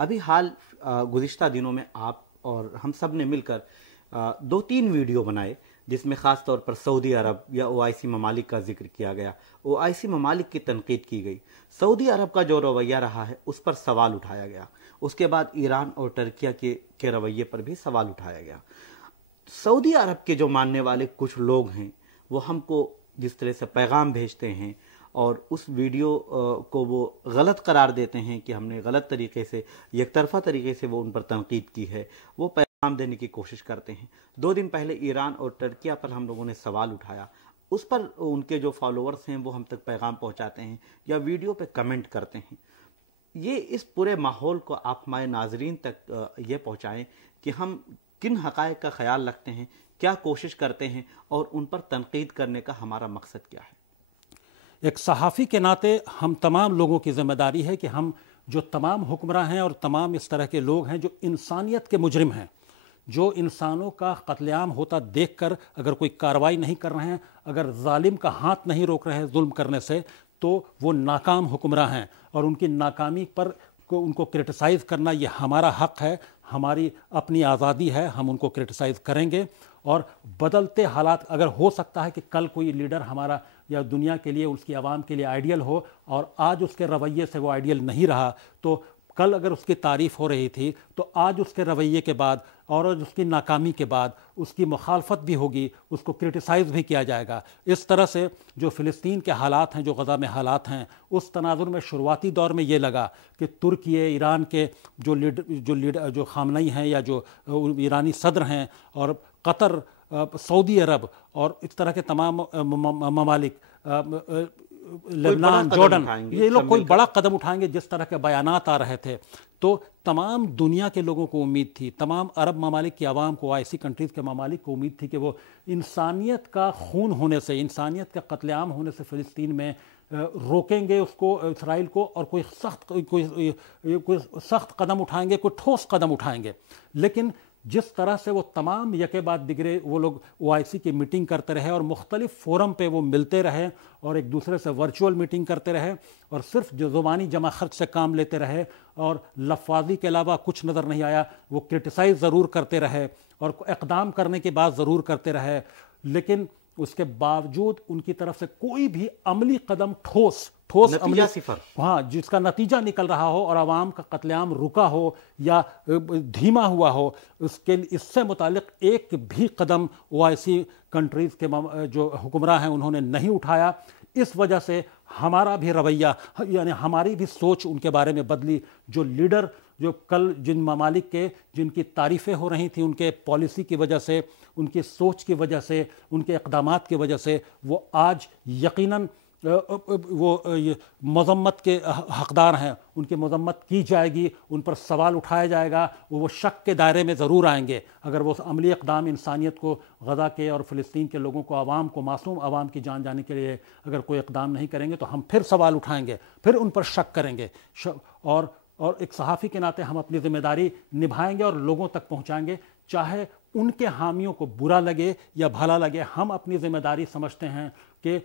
ابھی حال गुज़िश्ता दिनों में आप और हम सब ने मिलकर 2-3 वीडियो बनाए जिसमें ख़ास तौर पर सऊदी अरब या ओआईसी ममालिक का जिक्र किया गया, ओआईसी ममालिक की तनकीद की गई, सऊदी अरब का जो रवैया रहा है उस पर सवाल उठाया गया, उसके बाद ईरान और टर्किया के रवैये पर भी सवाल उठाया गया। सऊदी अरब के जो मानने वाले कुछ लोग हैं वो हमको जिस तरह से पैगाम भेजते हैं और उस वीडियो को वो गलत करार देते हैं कि हमने गलत तरीके से, एक तरफा तरीके से वो उन पर तनकीद की है, वो पैगाम देने की कोशिश करते हैं। 2 दिन पहले ईरान और टर्किया पर हम लोगों ने सवाल उठाया, उस पर उनके जो फॉलोअर्स हैं वो हम तक पैगाम पहुंचाते हैं या वीडियो पे कमेंट करते हैं। ये इस पूरे माहौल को आप हमारे नाजरीन तक ये पहुंचाएं कि हम किन हक़ाइक़ का ख्याल रखते हैं, क्या कोशिश करते हैं और उन पर तनकीद करने का हमारा मकसद क्या है। एक सहाफ़ी के नाते हम तमाम लोगों की ज़िम्मेदारी है कि हम जो तमाम हुक्मरां हैं और तमाम इस तरह के लोग हैं जो इंसानियत के मुजरिम हैं, जो इंसानों का कत्लेआम होता देखकर अगर कोई कार्रवाई नहीं कर रहे हैं, अगर जालिम का हाथ नहीं रोक रहे हैं जुल्म करने से, तो वो नाकाम हुक्मरां हैं और उनकी नाकामी पर उनको क्रिटिसाइज़ करना ये हमारा हक़ है, हमारी अपनी आज़ादी है, हम उनको क्रिटिसाइज़ करेंगे। और बदलते हालात, अगर हो सकता है कि कल कोई लीडर हमारा या दुनिया के लिए, उसकी आवाम के लिए आइडियल हो और आज उसके रवैये से वो आइडियल नहीं रहा, तो कल अगर उसकी तारीफ़ हो रही थी तो आज उसके रवैये के बाद और उसकी नाकामी के बाद उसकी मुखालफत भी होगी, उसको क्रिटिसाइज़ भी किया जाएगा। इस तरह से जो फ़िलिस्तीन के हालात हैं, जो गज़ा में हालात हैं, उस तनाज़ुर में शुरुआती दौर में ये लगा कि तुर्की, ईरान के जो ख़ामनई हैं या जो ईरानी सदर हैं और कतर, सऊदी अरब और इस तरह के तमाम ममालिक, लेबनान, जॉर्डन, ये लोग कोई बड़ा कदम उठाएंगे जिस तरह के बयानात आ रहे थे। तो तमाम दुनिया के लोगों को उम्मीद थी, तमाम अरब ममालिक की आवाम को, ओआईसी कंट्रीज़ के ममालिक को उम्मीद थी कि वो इंसानियत का खून होने से, इंसानियत का कत्लेआम होने से फ़िलिस्तीन में रोकेंगे उसको, इसराइल को, और कोई सख्त कदम उठाएंगे, कोई ठोस कदम उठाएंगे। लेकिन जिस तरह से वो तमाम यके बाद दिगरे वो लोग ओआईसी की मीटिंग करते रहे और मुख्तलिफ फोरम पे वो मिलते रहे और एक दूसरे से वर्चुअल मीटिंग करते रहे और सिर्फ जो ज़ुबानी जमा खर्च से काम लेते रहे और लफाजी के अलावा कुछ नज़र नहीं आया, वो क्रिटिसाइज़ ज़रूर करते रहे और इक़दाम करने की बात ज़रूर करते रहे, लेकिन उसके बावजूद उनकी तरफ से कोई भी अमली कदम, ठोस अमली, हाँ, जिसका नतीजा निकल रहा हो और आवाम का कत्लेआम रुका हो या धीमा हुआ हो, इससे मुतालिक एक भी कदम ओआईसी कंट्रीज़ के जो हुक्मरान हैं उन्होंने नहीं उठाया। इस वजह से हमारा भी रवैया, यानी हमारी भी सोच उनके बारे में बदली। जो लीडर, जो कल जिन ममालिक के जिनकी तारीफ़ें हो रही थी उनके पॉलिसी की वजह से, उनकी सोच की वजह से, उनके इक़दामात की वजह से, वो आज यकीनन वो मज़म्मत के हक़दार हैं, उनकी मज़म्मत की जाएगी, उन पर सवाल उठाया जाएगा, वो शक के दायरे में ज़रूर आएंगे अगर वो अमली इक़दाम इंसानियत को, गज़ा के और फ़िलिस्तीन के लोगों को, आवाम को, मासूम आवाम की जान जाने के लिए अगर कोई इक़दाम नहीं करेंगे तो हम फिर सवाल उठाएंगे, फिर उन पर शक करेंगे और एक सहाफ़ी के नाते हम अपनी ज़िम्मेदारी निभाएंगे और लोगों तक पहुँचाएंगे, चाहे उनके हामियों को बुरा लगे या भला लगे। हम अपनी ज़िम्मेदारी समझते हैं कि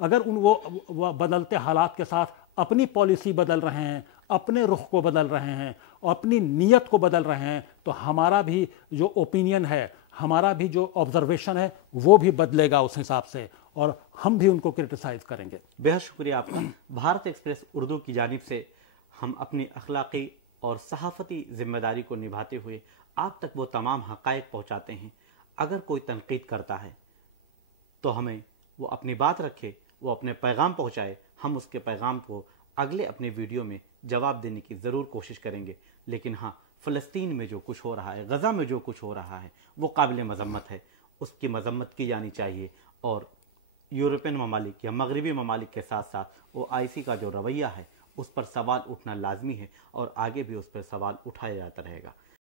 अगर वो बदलते हालात के साथ अपनी पॉलिसी बदल रहे हैं, अपने रुख को बदल रहे हैं और अपनी नीयत को बदल रहे हैं, तो हमारा भी जो ओपिनियन है, हमारा भी जो ऑब्जर्वेशन है, वो भी बदलेगा उस हिसाब से और हम भी उनको क्रिटिसाइज़ करेंगे। बेहद शुक्रिया आपका। भारत एक्सप्रेस उर्दू की जानिब से हम अपनी अखलाकी और सहाफ़ती ज़िम्मेदारी को निभाते हुए आप तक वो तमाम हक़ाइक़ पहुँचाते हैं। अगर कोई तनकीद करता है तो हमें वो अपनी बात रखे, वो अपने पैगाम पहुँचाए, हम उसके पैगाम को अगले अपने वीडियो में जवाब देने की ज़रूर कोशिश करेंगे। लेकिन हाँ, फ़लस्तीन में जो कुछ हो रहा है, गज़ा में जो कुछ हो रहा है, वो काबिल मज़म्मत है, उसकी मज़म्मत की जानी चाहिए और यूरोपियन ममालिक या मगरबी ममालिक के साथ साथ ओआईसी का जो रवैया है उस पर सवाल उठना लाजमी है और आगे भी उस पर सवाल उठाया जाता रहेगा।